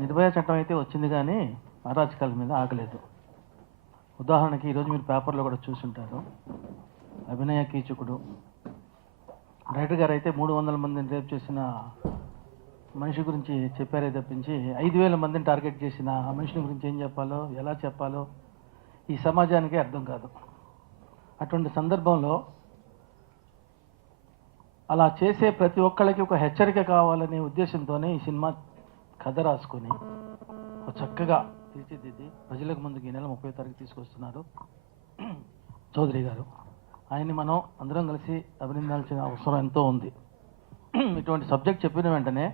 నిర్భయ చట్టం అయితే వచ్చింది కానీ అరాచకాల మీద ఆగలేదు. ఉదాహరణకి ఈరోజు మీరు పేపర్లో కూడా చూసుంటారు. అభినయ కీచకుడు డైరెక్టర్ గారు అయితే 300 మందిని రేప్ చేసిన మనిషి గురించి చెప్పారే తప్పించి 5,000 మందిని టార్గెట్ చేసిన ఆ మనిషిని గురించి ఏం చెప్పాలో ఎలా చెప్పాలో ఈ సమాజానికి అర్థం కాదు. అటువంటి సందర్భంలో అలా చేసే ప్రతి ఒక్కళ్ళకి ఒక హెచ్చరిక కావాలనే ఉద్దేశంతోనే ఈ సినిమా కథ రాసుకొని చక్కగా తీర్చిదిద్ది ప్రజలకు ముందుకు ఈ నెల 30వ తారీఖు తీసుకొస్తున్నారు చౌదరి గారు. ఆయన్ని మనం అందరం కలిసి అభినందించాల్సిన అవసరం ఎంతో ఉంది. ఇటువంటి సబ్జెక్ట్ చెప్పిన వెంటనే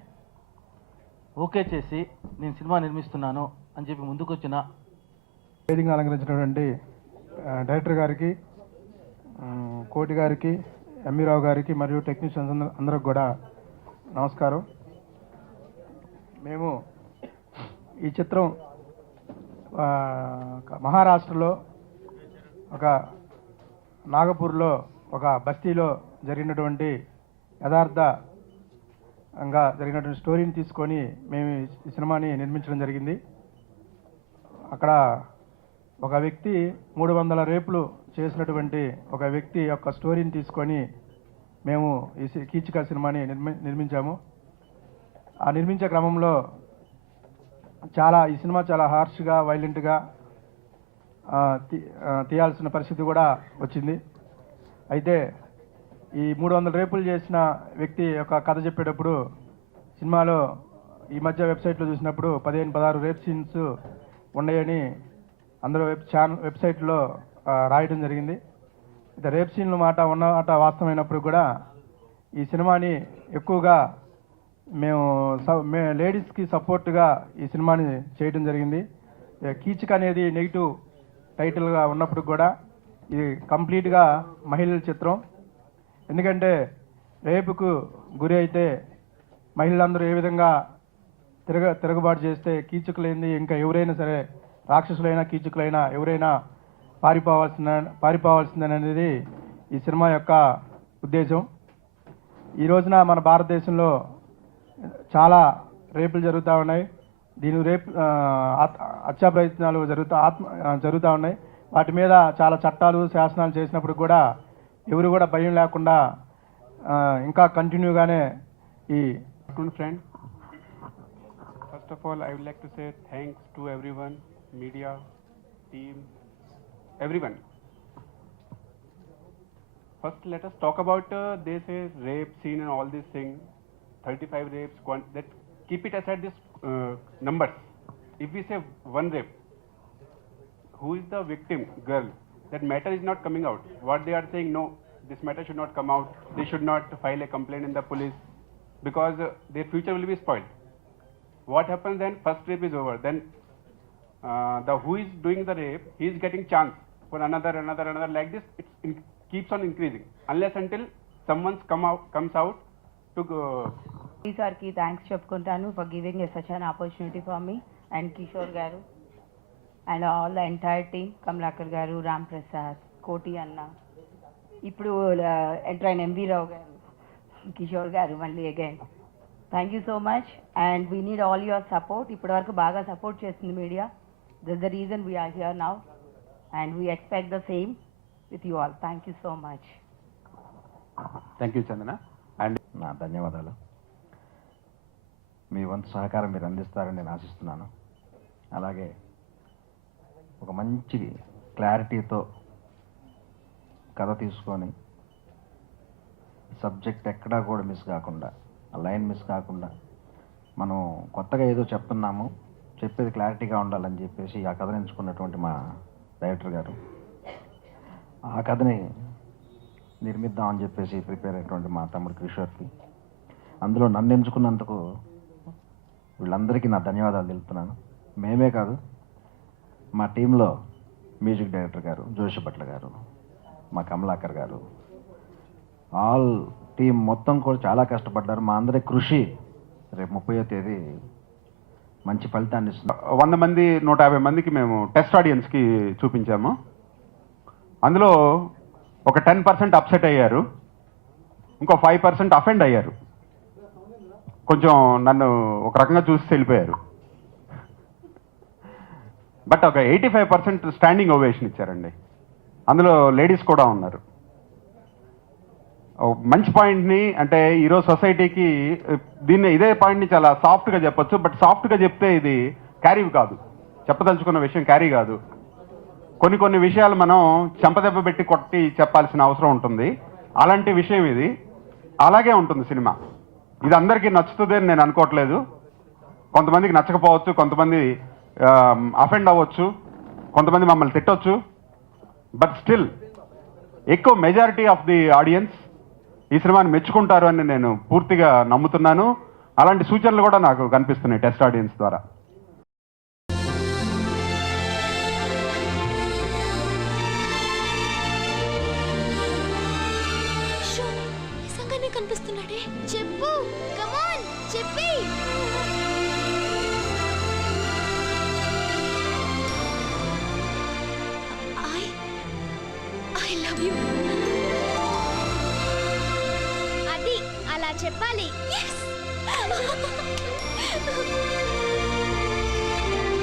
ఓకే చేసి నేను సినిమా నిర్మిస్తున్నాను అని చెప్పి ముందుకొచ్చిన వేదికను అలంకరించినటువంటి డైరెక్టర్ గారికి, కోటి గారికి, ఎంవి రావు గారికి మరియు టెక్నీషియన్స్ అందరికి కూడా నమస్కారం. మేము ఈ చిత్రం మహారాష్ట్రలో ఒక నాగపూర్లో ఒక బస్తీలో జరిగినటువంటి యథార్థంగా జరిగినటువంటి స్టోరీని తీసుకొని మేము ఈ సినిమాని నిర్మించడం జరిగింది. అక్కడ ఒక వ్యక్తి 300 రేపులు చేసినటువంటి ఒక వ్యక్తి యొక్క స్టోరీని తీసుకొని మేము ఈ కీచక సినిమాని నిర్మించాము. ఆ నిర్మించే క్రమంలో ఈ సినిమా చాలా హార్ష్గా, వైలెంట్గా తీయాల్సిన పరిస్థితి కూడా వచ్చింది. అయితే ఈ 300 రేపులు చేసిన వ్యక్తి యొక్క కథ చెప్పేటప్పుడు సినిమాలో ఈ మధ్య వెబ్సైట్లో చూసినప్పుడు 15-16 రేప్ సీన్స్ ఉన్నాయని అందరూ వెబ్సైట్లో రాయడం జరిగింది. అయితే రేప్ సీన్ల మాట వాస్తవమైనప్పుడు కూడా ఈ సినిమాని ఎక్కువగా మేము లేడీస్కి సపోర్ట్గా ఈ సినిమాని చేయడం జరిగింది. కీచక అనేది నెగిటివ్ టైటిల్గా ఉన్నప్పుడు కూడా ఇది కంప్లీట్గా మహిళల చిత్రం. ఎందుకంటే రేపుకు గురి అయితే మహిళలందరూ ఏ విధంగా తిరగబాటు చేస్తే కీచకులైంది ఇంకా ఎవరైనా సరే, రాక్షసులైనా కీచకులైనా ఎవరైనా పారిపోవాల్సిందనేది ఈ సినిమా యొక్క ఉద్దేశం. ఈ రోజున మన భారతదేశంలో చాలా రేపులు జరుగుతూ ఉన్నాయి. హత్యా ప్రయత్నాలు జరుగుతూ ఉన్నాయి. వాటి మీద చాలా చట్టాలు, శాసనాలు చేసినప్పుడు కూడా ఎవరు కూడా భయం లేకుండా ఇంకా కంటిన్యూగానే ఈ friend, first of all I would like to say thanks to everyone, media team, everyone. First let us talk about they say rape scene and all these things, 35 rapes, that keep it aside this numbers. If we say one rape, who is the victim? Girl. That matter is not coming out. What they are saying, no, this matter should not come out. They should not file a complaint in the police because their future will be spoiled. What happens then? First rape is over. Then the who is doing the rape, he is getting chance for another. Like this, it keeps on increasing unless until someone comes out to go. Sir ki thanks చెప్పుకుంటాను for giving such an opportunity for me and Kishore garu and all the entire team, Kamlakar garu, Ram Prasad, Koti Anna, ఇప్పుడు enter అయిన ఎంవి రావు గారు, కిషోర్ గారు, మళ్ళీ again thank you so much and we need all your support. ఇప్పటివరకు బాగా support చేస్తుంది media. That's the reason we're here now and we expect the same with you all. Thank you so much. Thank you Chandana. And నా ధన్యవాదాలు. మీ వంతు సహకారం మీరు అందిస్తారని నేను ఆశిస్తున్నాను. అలాగే ఒక మంచి క్లారిటీతో కథ తీసుకొని సబ్జెక్ట్ ఎక్కడా కూడా మిస్ కాకుండా, ఆ లైన్ మిస్ కాకుండా, మనం కొత్తగా ఏదో చెప్తున్నాము, చెప్పేది క్లారిటీగా ఉండాలని చెప్పేసి ఆ కథను ఎంచుకున్నటువంటి మా డైరెక్టర్ గారు ఆ కథని నిర్మిద్దామని చెప్పేసి ప్రిపేర్ అయినటువంటి మా తమ్ముడు కిషోర్కి, అందులో నన్ను ఎంచుకున్నందుకు వీళ్ళందరికీ నా ధన్యవాదాలు తెలుపుతున్నాను. మేమే కాదు, మా టీంలో మ్యూజిక్ డైరెక్టర్ గారు జోషిపట్ల గారు, మా కమలాకర్ గారు, ఆల్ టీం మొత్తం కూడా చాలా కష్టపడ్డారు. మా అందరి కృషి రేపు 30వ తేదీ మంచి ఫలితాన్ని ఇస్తుంది. 100 మంది 150 మందికి మేము టెస్ట్ ఆడియన్స్కి చూపించాము. అందులో ఒక 10% అప్సెట్ అయ్యారు, ఇంకో 5% అఫెండ్ అయ్యారు. కొంచెం నన్ను ఒక రకంగా చూసి వెళ్ళిపోయారు. బట్ ఒక 85% స్టాండింగ్ ఓవేషన్ ఇచ్చారండి. అందులో లేడీస్ కూడా ఉన్నారు. మంచి పాయింట్ని, అంటే ఈరోజు సొసైటీకి ఇదే పాయింట్ని చాలా సాఫ్ట్గా చెప్పొచ్చు, బట్ సాఫ్ట్గా చెప్తే ఇది క్యారీ కాదు, చెప్పదలుచుకున్న విషయం క్యారీ కాదు. కొన్ని విషయాలు మనం చెంపదెబ్బ పెట్టి కొట్టి చెప్పాల్సిన అవసరం ఉంటుంది. అలాంటి విషయం ఇది. అలాగే ఉంటుంది సినిమా. ఇది అందరికీ నచ్చుతుంది అని నేను అనుకోవట్లేదు. కొంతమందికి నచ్చకపోవచ్చు, కొంతమంది అఫెండ్ అవ్వచ్చు, కొంతమంది మమ్మల్ని తిట్టొచ్చు. బట్ స్టిల్ ఎక్కువ మెజారిటీ ఆఫ్ ది ఆడియన్స్ ఈ సినిమాని మెచ్చుకుంటారు అని నేను పూర్తిగా నమ్ముతున్నాను. అలాంటి సూచనలు కూడా నాకు కనిపిస్తున్నాయి టెస్ట్ ఆడియన్స్ ద్వారా. నిజంగానే కనిపిస్తున్నాడే. చెప్పు, కమాన్ చెప్పి. I love you. అది అలా చెప్పాలి. yes